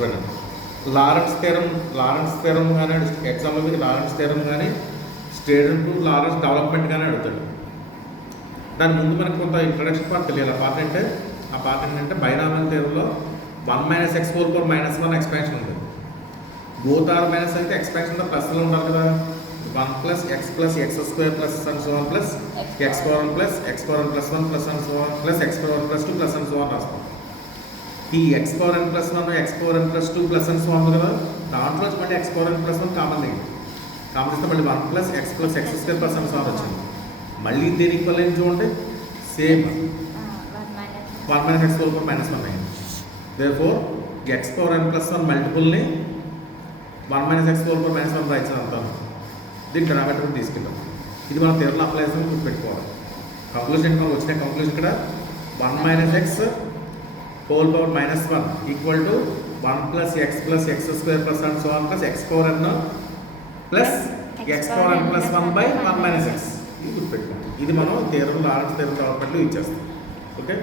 మర్చిపోయాను. Lawrence theorem కానీ example మీకు లారెన్స్ థీరం కానీ స్టేడియం టు లారెన్స్ డెవలప్మెంట్ కానీ అడుగుతాడు. దాని ముందు మనకు కొంత ఇంట్రడక్షన్ పార్ట్ తెలియాలి. ఆ పార్ట్ ఏంటంటే బైనామియల్ థియరంలో 1 - x⁴ - 1 ఎక్స్పాన్షన్ ఉంది. బోత్ ఆర్ మైనస్ అయితే ఎక్స్పాన్షన్ ప్లస్లో ఉండాలి కదా. 1 + x + x² + and so on + x⁴ + x⁴ + 1 + and so on + x⁴ + 2 + and so on రాస్తాం. ఈ x⁴ + 1 x⁴ + 2 + and so on కదా, దాంట్లో మళ్ళీ x⁴ + 1 కామన్ అయ్యింది. కామన్ ఇస్తే మళ్ళీ 1 + x + x² + and so on వచ్చింది. మళ్ళీ దీని ఈక్వల్ ఏం చూడండి, సేమ్ 1 - x⁴ - 1 అయింది. దేర్ఫోర్ x⁴ + 1 మల్టిపుల్ని 1 - x⁴ - 1 రాయించిన అంటాను. దీన్ని డినామినేటర్ తీసుకెళ్తాం. ఇది మన థియరంలో అప్లై చేసి గుర్తుపెట్టుకోవాలి. కంక్లూజన్ మనకు వచ్చిన కంక్లూజన్ ఇక్కడ 1 - x whole power -1 equal to 1 + x + x² + and so on + x⁴n plus x⁴n + 1/1 - x. ఇది గుర్తుపెట్టుకోండి. ఇది మనం థియరం లారెన్స్ థియరం డెవలప్మెంట్లో ఇచ్చేస్తాం. ఓకే.